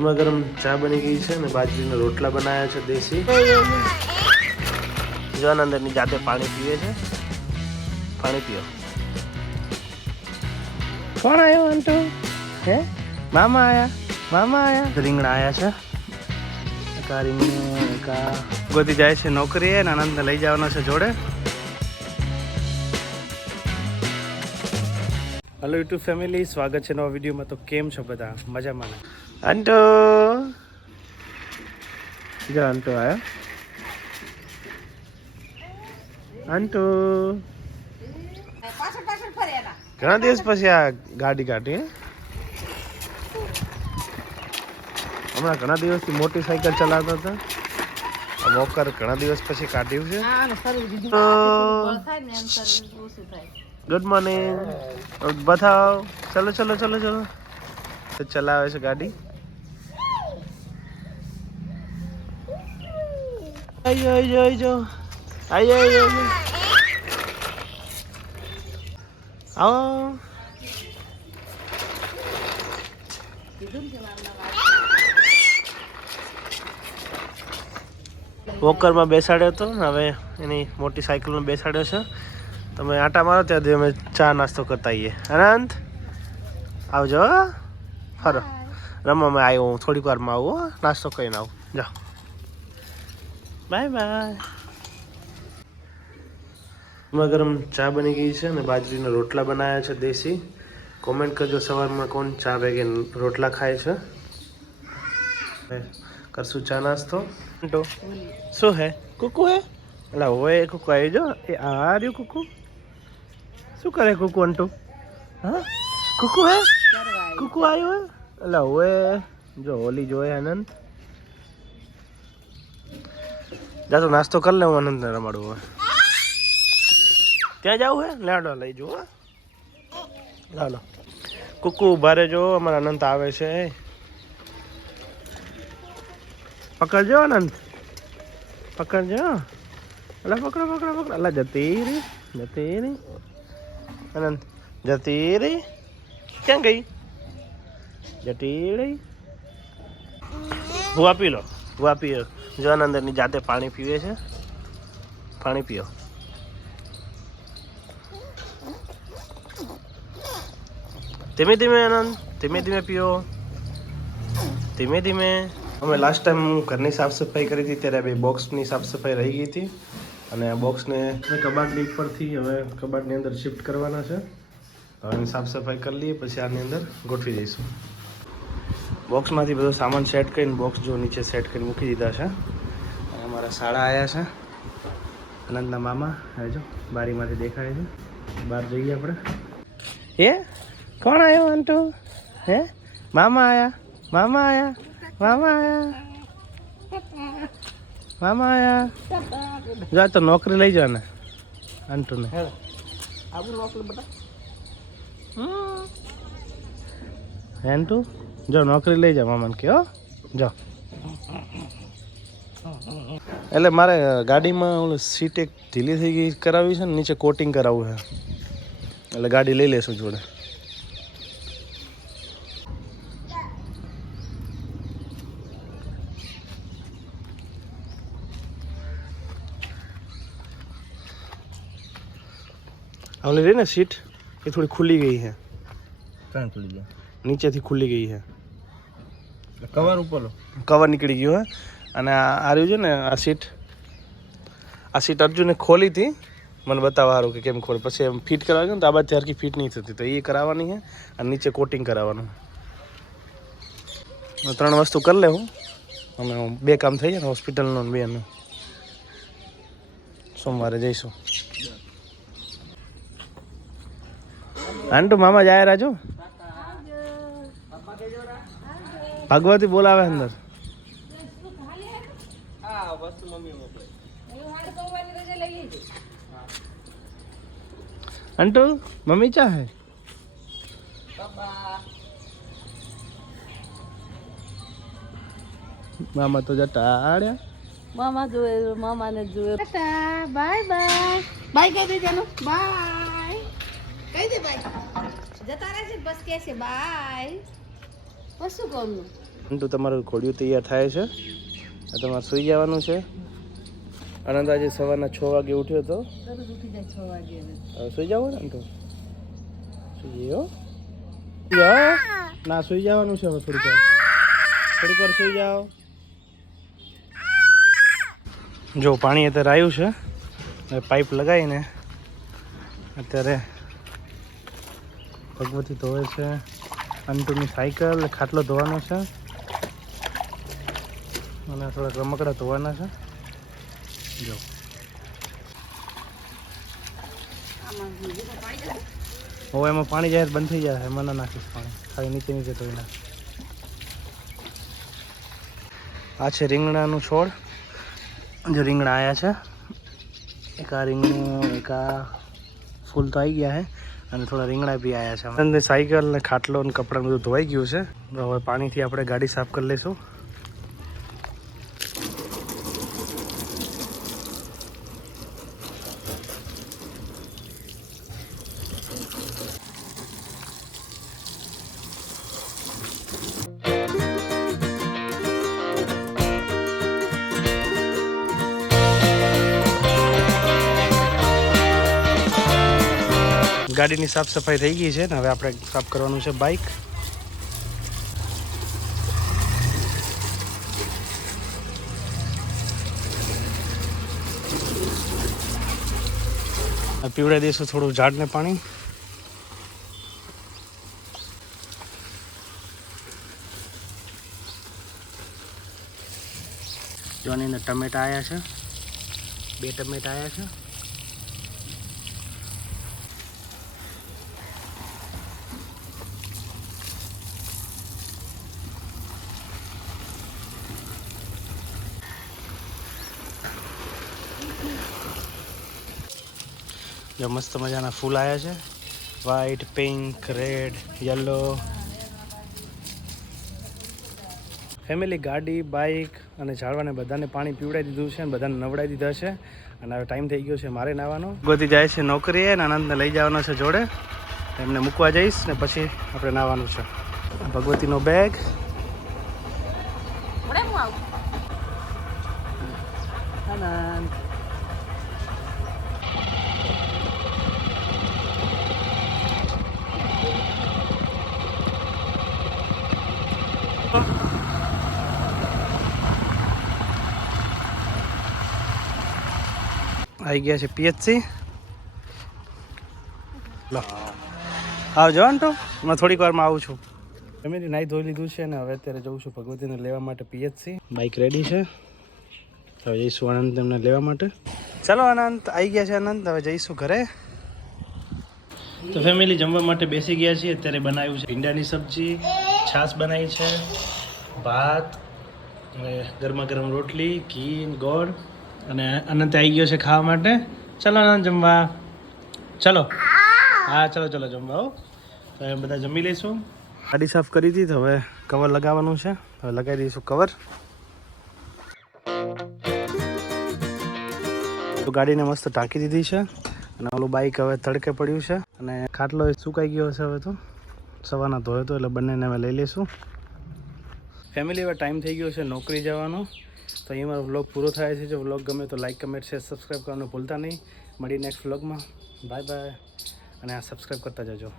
ગરમા ગરમ ચા બની ગઈ છે ને બાજરીના રોટલા બનાવ્યા છે દેશી. જો અંદરની જાતે પાણી પીવે છે. પાણી પીઓ. કોણ આવ્યો અંટુ? હે મામા આયા? મામા આયા? રીંગણા આયા છે. કા રીંગણા કા ગોતી જાય છે નોકરીએ ને આનંદને લઈ જવાનો છે જોડે. હેલો યુટ્યુબ ફેમિલી, સ્વાગત છે નવા વિડીયોમાં. તો કેમ છો બધા? મજામાં ને? અંટો જો અંટો આવ્યો. અંટો ઘણા દિવસ પછી આ ગાડી કાઢી. હમણાં ઘણા દિવસથી મોટી સાયકલ ચલાવતો હતો. મોકર ઘણા દિવસ પછી કાઢ્યું છે. Good morning. બતાવો. ચલો ચલો ચલો ચલો. તો ચલાવે છે ગાડી. આયો આયો આયો આયો આયો આવો. વોકરમાં બેસાડ્યો હતો, હવે એની મોટી સાયકલમાં બેસાડ્યો છે. તમે આટા મારો ત્યાંથી અમે ચા નાસ્તો કરતા આવીએ. અનંત આવજો. ફરો રમવા મેં આવ્યો. હું થોડીક વારમાં આવું. નાસ્તો કરીને આવું. જાઓ. Bye bye. ગરમા ગરમ ચા બની ગઈ છે ને બાજરીના રોટલા બનાવ્યા છે દેશી. કોમેન્ટ કરજો સવારમાં કોણ ચા ભેગે રોટલા ખાય છે. કરશું ચા નાસ્તો. શું હે? કુકુ હે? એટલે હોય કુકુ આવી જો. એ આ રહ્યું કુકુ. શું કરે કુકુ અંટુ? હા કુકુ હે? કુકુ આવ્યો હે? એટલે હોય જો હોલી જોયે આનંદ. જા તો નાસ્તો કરી લે. હું આનંદને રમાડું હોય. ત્યાં જવું હે? લાડો લઈ જુઓ. લાલો કુકુ ઉભા રહેજો. અમારા અનંત આવે છે. પકડજો આનંદ, પકડજો. અલા પકડો પકડો પકડો. અલા જતી રહી, જતી રહી. આનંદ જતી રહી. ક્યાં ગઈ? જતી રહી. ભૂવા પી લો. ભૂવા પીઓ. જો આનંદ એની જાતે પાણી પીવે છે. પાણી પીઓ. ધીમે ધીમે આનંદ, ધીમે ધીમે પીઓ. ધીમે ધીમે. અમે લાસ્ટ ટાઈમ ઘરની સાફ સફાઈ કરી હતી ત્યારે બે બોક્સની સાફ સફાઈ રહી ગઈ હતી. અને આ બોક્સને કબાટની ઉપરથી હવે કબાટની અંદર શિફ્ટ કરવાના છે. હવે સાફ સફાઈ કરી લઈએ પછી આની અંદર ગોઠવી દઈશું. બોક્સમાંથી બધો સામાન સેટ કરીને બોક્સ જો નીચે સેટ કરીને મૂકી દીધા છે. અને અમારા શાળા આવ્યા છે. આનંદના મામા હવે જો બારીમાંથી દેખાય છે. બહાર જઈએ આપણે. હે કોણ આવ્યો અંટુ? હે મામા આયા? મામા આયા? મામા આયા? મામા આયા? જા તો નોકરી લઈ જાવ ને અંટુને. અંટુ જો નોકરી લઈ જા મામાને કે. હો જો. એટલે મારે ગાડીમાં ઓલું સીટ એક ઢીલી થઈ ગઈ કરાવી છે ને નીચે કોટિંગ કરાવવું છે. એટલે ગાડી લઈ લેશું જોડે. ઓલી રહી ને સીટ એ થોડી ખુલ્લી ગઈ છે. ક્યાં ખુલ્લી ગઈ? નીચેથી ખુલ્લી ગઈ છે. કવર ઉપર કવર નીકળી ગયું હે. અને આ રહ્યું છે ને આ સીટ અર્જુને ખોલી હતી મને બતાવવા સારું કે કેમ ખોલી. પછી એમ ફિટ કરાવી ને તો આ બાજુ હરકી ફિટ નહીં થતી, તો એ કરાવવાની છે. અને નીચે કોટિંગ કરાવવાનું. 3 વસ્તુ કરી લે હું. અમે 2 કામ થઈ જાય ને હોસ્પિટલનો ને 2નું. સોમવારે જઈશું. આંટુ મામા જાય રાજુ. ભગવતી બોલાવે અંદર. અંટુ મમ્મી ચા હે? મામા તો જતા આડ્યા. મામા જોયે, મામાને જોયે. Bye bye. બાય કહી દે જાનું. બાય કહી દે. બાય જતા રહે છે બસ કે છે બાય. બસ શું કરવું? તો તમારું ઘોડિયું તૈયાર થાય છે. આ તમારે સૂઈ જવાનું છે. આનંદ આજે સવારના 6 વાગે ઉઠ્યો હતો. હવે સૂઈ જાવ ને તો સૂઈ જાઓ. ના સૂઈ જવાનું છે. હવે થોડીક વાર સૂઈ જાઓ. જો પાણી અત્યારે આવ્યું છે. હવે પાઇપ લગાવીને અત્યારે ભગવતી ધોવે છે. અંતુની સાયકલ ખાટલો ધોવાનો છે અને થોડાક રમકડા ધોવાના છે. જો હવે એમાં પાણી જાય બંધ થઈ જાય. એમાં ના નાખીશ પાણી, ખાલી નીચે નીચે ધોઈ નાખ. આ છે રીંગણાનું છોડ. જો રીંગણા આવ્યા છે. એક આ રીંગણું, એક આ ફૂલ તો આવી ગયા છે અને થોડા રીંગણા બી આવ્યા છે. અને સાયકલ ને ખાટલો ને કપડાં બધું ધોવાઈ ગયું છે. હવે પાણીથી આપણે ગાડી સાફ કરી લઈશું. ગાડીની સાફ સફાઈ થઈ ગઈ છે ને હવે આપણે સાફ કરવાનું છે બાઇક. પીવડાવી દઈશું થોડું ઝાડને પાણી. જોની અંદર ટમેટા આવ્યા છે. 2 ટમેટા આવ્યા છે. જો મસ્ત મજાના ફૂલ આવ્યા છે. White, pink, red, yellow. Family ગાડી, બાઇક અને ઝાડવાને બધાને પાણી પીવડાવી દીધું છે અને બધાને નવડાવી દીધા છે. અને હવે ટાઈમ થઈ ગયો છે મારે નાવાનો. ગોતી જાય છે નોકરીએ અને આનંદને લઈ જવાનો છે જોડે. એમને મૂકવા જઈશ ને પછી આપણે નાવાનું છે. ભગવતીનો બેગ. આનંદ આવી ગયા છે પીએચસી. લો આવજો ને. તો હું થોડીક વારમાં આવું છું. ફેમિલી નાહી ધોઈ લીધું છે ને હવે અત્યારે જઉં છું ભગવતીને લેવા માટે પીએચસી. બાઇક રેડી છે. હવે જઈશું આનંદ તેમને લેવા માટે. ચાલો આનંદ આવી ગયા છે. આનંદ હવે જઈશું ઘરે. તો ફેમિલી જમવા માટે બેસી ગયા છીએ. અત્યારે બનાવ્યું છે ભીંડાની સબ્જી, છાશ બનાવી છે, ભાત, ગરમા ગરમ રોટલી, ઘી, ગોળ અને અનંત આવી ગયો છે ખાવા માટે. ચલો અનંત જમવા. ચલો હા ચલો ચલો જમવા. હો તો હવે બધા જમી લઈશું. ગાડી સાફ કરી હતી તો હવે કવર લગાવવાનું છે. હવે લગાવી દઈશું કવર. તો ગાડીને મસ્ત ટાંકી દીધી છે અને ઓલું બાઇક હવે તડકે પડ્યું છે અને ખાટલો સુકાઈ ગયો છે. હવે તો સવારના ધોયો તો એટલે બંનેને અમે લઈ લઈશું. ફેમિલી હવે ટાઈમ થઈ ગયો છે નોકરી જવાનો. તો અહીં મારો વ્લોગ પૂરો થાય છે. જો વ્લોગ ગમે તો લાઈક, કમેન્ટ, શેર, સબસ્ક્રાઈબ કરવાનું ભૂલતા નહીં. મળી નેક્સ્ટ વ્લોગમાં. બાય બાય અને આ સબસ્ક્રાઈબ કરતા જજો.